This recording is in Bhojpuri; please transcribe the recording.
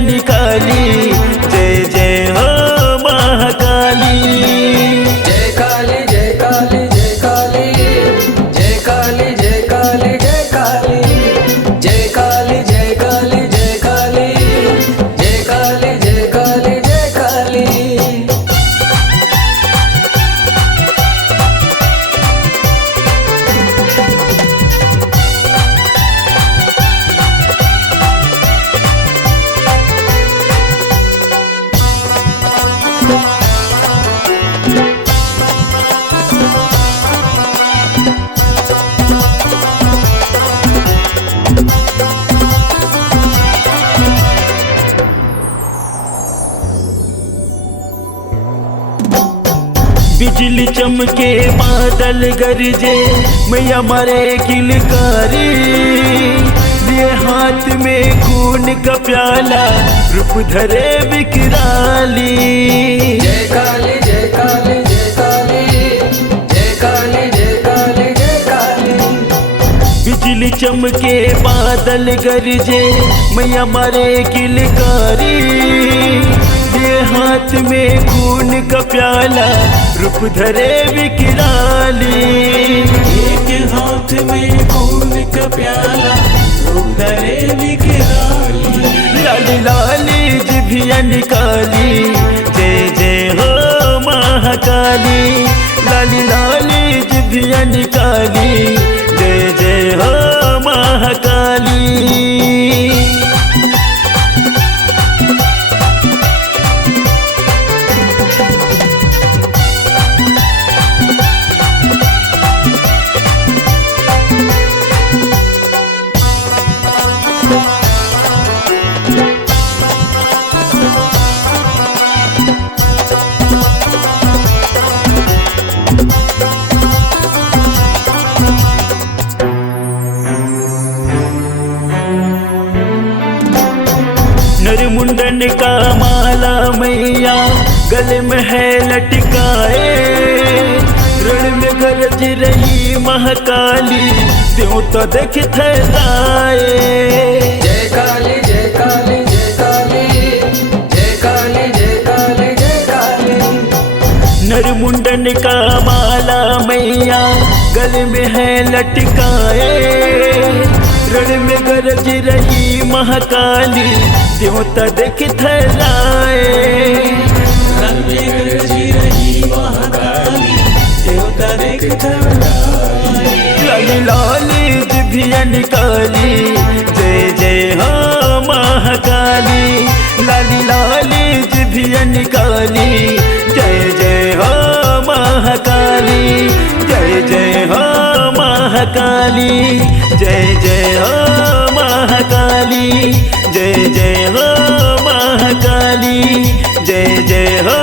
निकाली। जय जय हो महाकाली। जय काली जय काली जय काली जय काली जय काली जय काली जय काली जय काली जय काली जय काली जय काली जय काली। बिजली चमके बादल गरजे मैया मारे किलकारी। लिए हाथ में खून का प्याला रूप धरे विकराली। जय काली जय काली जय काली जय काली जय काली जय काली। बिजली चमके बादल गरजे मैया मारे किलकारी। लिए हाथ में खून का प्याला रूप धरे विकराली। एक हाथ में खून का प्याला रूप धरे विकराली। लाली लाली जिभिया निकाली। जय जय हो महाकाली। लाली लाली जिभिया निकाली। जय जय हो महाकाली। नर मुंडन का माला मैया गले में है लटकाए। रण में गरज रही महाकाली देवता देख थराए। जय काली जय काली जय काली जय काली जय काली जय काली। नर मुंडन का माला मैया गले में है लटकाए। रण में गरज रही महाकाली देवता देख थराए। रंग में गरजी रही महाकाली देवता देख थराए। लाली लाली जिभिया निकाली। जय जय हो महाकाली। लाली लाली जिभिया निकाली। जय जय हो महाकाली। जय जय हो महाकाली। जय जय हो महाकाली। जय जय हो महाकाली। जय जय हो